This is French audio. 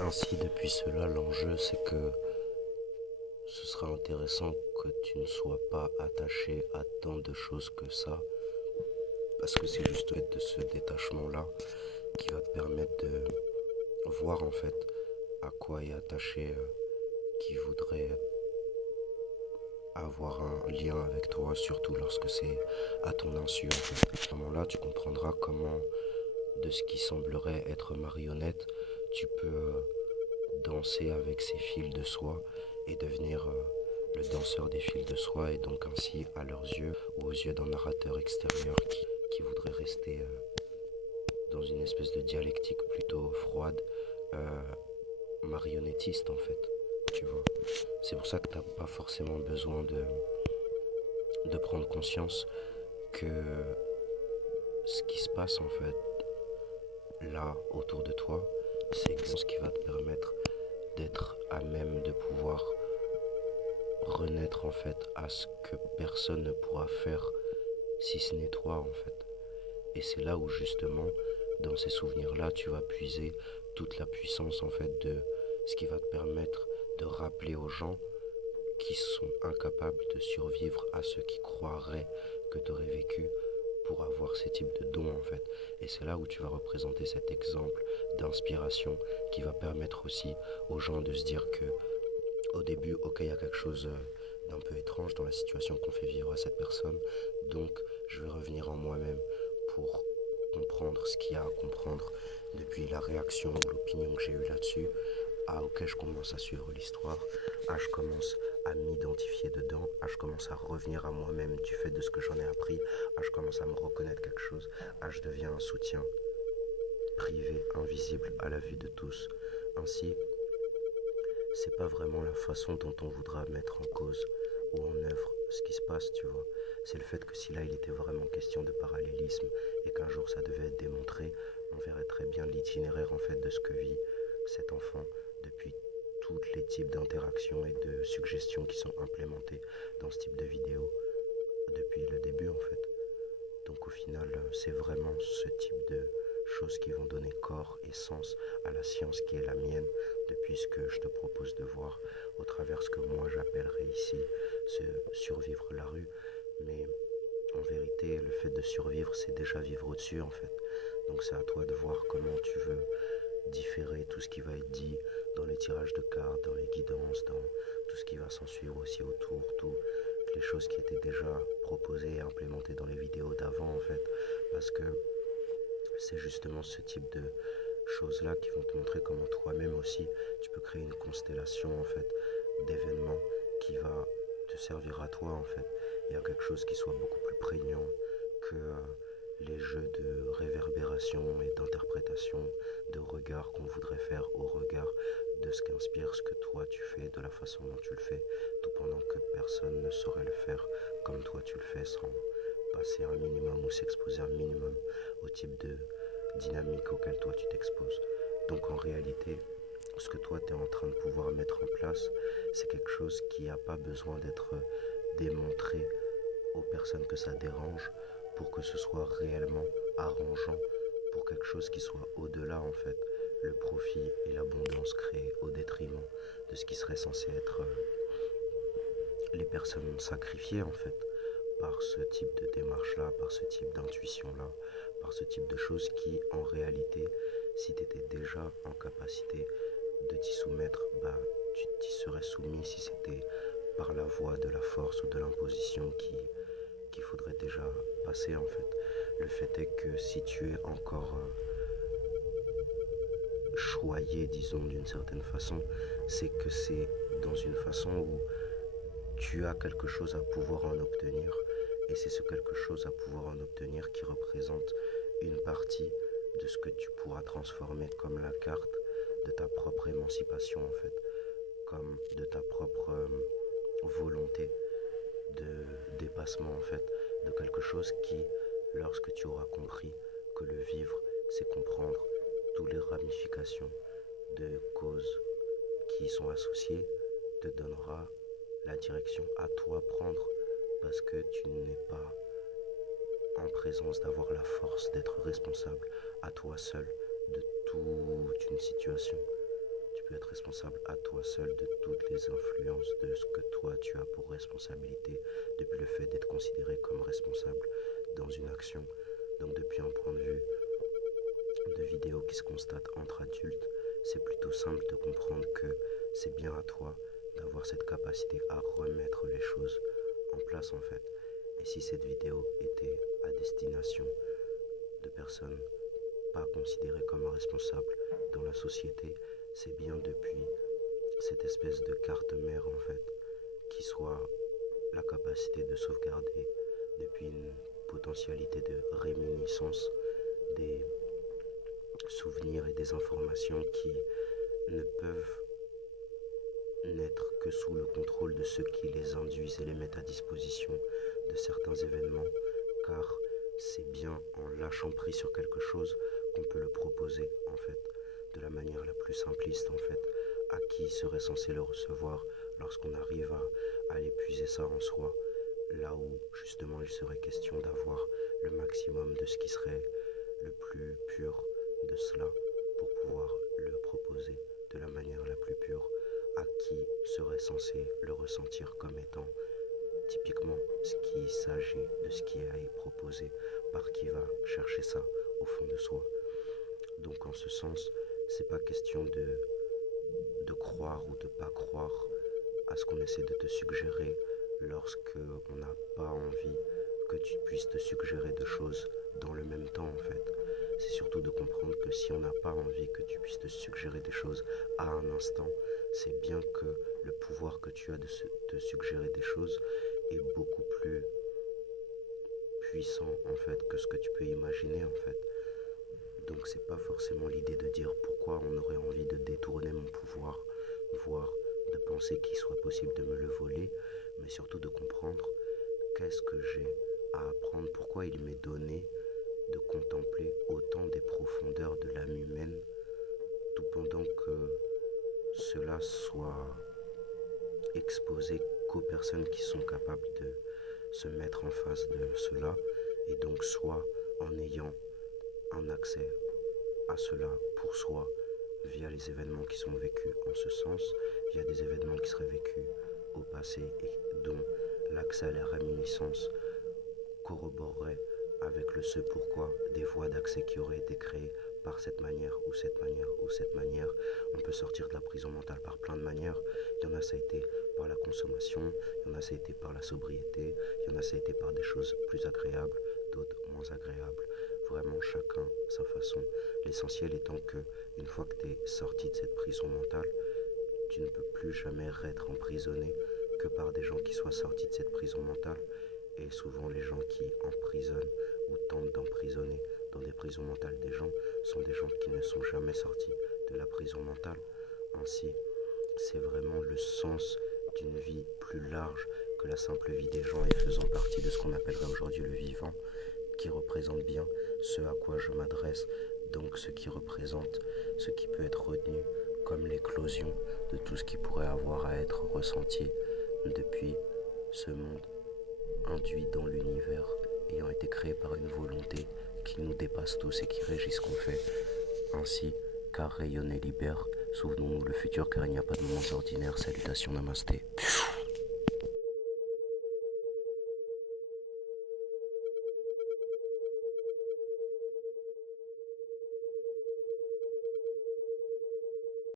Ainsi, depuis cela, l'enjeu c'est que ce sera intéressant que tu ne sois pas attaché à tant de choses que ça, parce que c'est juste de ce détachement-là qui va te permettre de voir en fait à quoi est attaché qui voudrait avoir un lien avec toi, surtout lorsque c'est à ton insu en fait. À ce moment-là, tu comprendras comment de ce qui semblerait être marionnette, tu peux danser avec ces fils de soie et devenir le danseur des fils de soie, et donc ainsi à leurs yeux ou aux yeux d'un narrateur extérieur qui voudrait rester dans une espèce de dialectique plutôt froide, euh, marionnettiste en fait, tu vois. C'est pour ça que t'as pas forcément besoin de prendre conscience que ce qui se passe en fait là autour de toi, c'est ce qui va te permettre d'être à même de pouvoir renaître en fait à ce que personne ne pourra faire si ce n'est toi en fait. Et c'est là où justement, dans ces souvenirs-là, tu vas puiser toute la puissance en fait de ce qui va te permettre de rappeler aux gens qui sont incapables de survivre à ceux qui croiraient que tu aurais vécu pour avoir ces types de dons en fait. Et c'est là où tu vas représenter cet exemple d'inspiration qui va permettre aussi aux gens de se dire que au début, ok, il y a quelque chose d'un peu étrange dans la situation qu'on fait vivre à cette personne, donc je vais revenir en moi-même pour comprendre ce qu'il y a à comprendre depuis la réaction ou l'opinion que j'ai eue là-dessus. Ah ok, je commence à suivre l'histoire. Ah, je commence à m'identifier dedans. Ah, je commence à revenir à moi-même du fait de ce que j'en ai appris. Ah, je commence à me reconnaître quelque chose. Ah, je deviens un soutien privé, invisible à la vue de tous. Ainsi, c'est pas vraiment la façon dont on voudra mettre en cause ou en œuvre ce qui se passe, tu vois. C'est le fait que si là il était vraiment question de parallélisme et qu'un jour ça devait être démontré, on verrait très bien l'itinéraire en fait de ce que vit cet enfant depuis tous les types d'interactions et de suggestions qui sont implémentées dans ce type de vidéo depuis le début en fait. Donc au final, c'est vraiment ce type de choses qui vont donner corps et sens à la science qui est la mienne, depuis ce que je te propose de voir au travers ce que moi j'appellerais ici ce survivre la rue. Mais en vérité, le fait de survivre, c'est déjà vivre au-dessus en fait. Donc c'est à toi de voir comment tu veux différer tout ce qui va être dit dans les tirages de cartes, dans les guidances, dans tout ce qui va s'en suivre aussi autour, toutes les choses qui étaient déjà proposées et implémentées dans les vidéos d'avant en fait, parce que c'est justement ce type de choses-là qui vont te montrer comment toi-même aussi tu peux créer une constellation en fait d'événements qui va te servir à toi en fait. Il y a quelque chose qui soit beaucoup plus prégnant que les jeux de réverbération et d'interprétation, de regard qu'on voudrait faire au regard de ce qu'inspire ce que toi tu fais, de la façon dont tu le fais, tout pendant que personne ne saurait le faire comme toi tu le fais sans passer un minimum ou s'exposer un minimum au type de dynamique auquel toi tu t'exposes. Donc en réalité, ce que toi tu es en train de pouvoir mettre en place, c'est quelque chose qui n'a pas besoin d'être démontré aux personnes que ça dérange pour que ce soit réellement arrangeant pour quelque chose qui soit au-delà en fait, le profit et l'abondance créés au détriment de ce qui serait censé être les personnes sacrifiées en fait par ce type de démarche-là, par ce type d'intuition-là, par ce type de choses qui, en réalité, si tu étais déjà en capacité de t'y soumettre, bah, tu t'y serais soumis si c'était par la voie de la force ou de l'imposition qu'il faudrait déjà passer en fait. Le fait est que si tu es encore choyé, disons, d'une certaine façon, c'est que c'est dans une façon où tu as quelque chose à pouvoir en obtenir, et c'est ce quelque chose à pouvoir en obtenir qui représente une partie de ce que tu pourras transformer comme la carte de ta propre émancipation en fait, comme de ta propre volonté de dépassement en fait, de quelque chose qui, lorsque tu auras compris que le vivre c'est comprendre toutes les ramifications de causes qui y sont associées, te donnera la direction à toi prendre, parce que tu n'es pas en présence d'avoir la force d'être responsable à toi seul de toute une situation. peux être responsable à toi seul de toutes les influences de ce que toi tu as pour responsabilité, depuis le fait d'être considéré comme responsable dans une action. Donc depuis un point de vue de vidéo qui se constate entre adultes, c'est plutôt simple de comprendre que c'est bien à toi d'avoir cette capacité à remettre les choses en place en fait. Et si cette vidéo était à destination de personnes pas considérées comme responsables dans la société, c'est bien depuis cette espèce de carte mère en fait, qui soit la capacité de sauvegarder depuis une potentialité de réminiscence des souvenirs et des informations qui ne peuvent n'être que sous le contrôle de ceux qui les induisent et les mettent à disposition de certains événements, car c'est bien en lâchant prise sur quelque chose qu'on peut le proposer en fait, de la manière la plus simpliste en fait, à qui serait censé le recevoir lorsqu'on arrive à aller puiser ça en soi, là où justement il serait question d'avoir le maximum de ce qui serait le plus pur de cela pour pouvoir le proposer de la manière la plus pure à qui serait censé le ressentir comme étant typiquement ce qu'il s'agit de ce qui est proposé par qui va chercher ça au fond de soi. Donc en ce sens, c'est pas question de croire ou de pas croire à ce qu'on essaie de te suggérer lorsque on n'a pas envie que tu puisses te suggérer de choses dans le même temps en fait. C'est surtout de comprendre que si on n'a pas envie que tu puisses te suggérer des choses à un instant, c'est bien que le pouvoir que tu as de te suggérer des choses est beaucoup plus puissant en fait que ce que tu peux imaginer en fait. Donc c'est pas forcément l'idée de dire pourquoi on aurait envie de détourner mon pouvoir, voire de penser qu'il soit possible de me le voler, mais surtout de comprendre qu'est-ce que j'ai à apprendre, pourquoi il m'est donné de contempler autant des profondeurs de l'âme humaine, tout pendant que cela soit exposé qu'aux personnes qui sont capables de se mettre en face de cela, et donc soit en ayant un accès à cela pour soi via les événements qui sont vécus en ce sens, via des événements qui seraient vécus au passé et dont l'accès à la réminiscence corroborerait avec le ce pourquoi des voies d'accès qui auraient été créées par cette manière ou cette manière ou cette manière. On peut sortir de la prison mentale par plein de manières. Il y en a ça a été par la consommation, il y en a ça a été par la sobriété, il y en a ça a été par des choses plus agréables, d'autres moins agréables. Vraiment chacun sa façon. L'essentiel étant que une fois que tu es sorti de cette prison mentale, tu ne peux plus jamais être emprisonné que par des gens qui soient sortis de cette prison mentale. Et souvent les gens qui emprisonnent ou tentent d'emprisonner dans des prisons mentales des gens sont des gens qui ne sont jamais sortis de la prison mentale. Ainsi, c'est vraiment le sens d'une vie plus large que la simple vie des gens et faisant partie de ce qu'on appellerait aujourd'hui le vivant, qui représente bien ce à quoi je m'adresse, donc ce qui représente ce qui peut être retenu comme l'éclosion de tout ce qui pourrait avoir à être ressenti depuis ce monde induit dans l'univers, ayant été créé par une volonté qui nous dépasse tous et qui régit ce qu'on fait. Ainsi, car rayonner libère, souvenons-nous le futur car il n'y a pas de moments ordinaires. Salutations, namasté.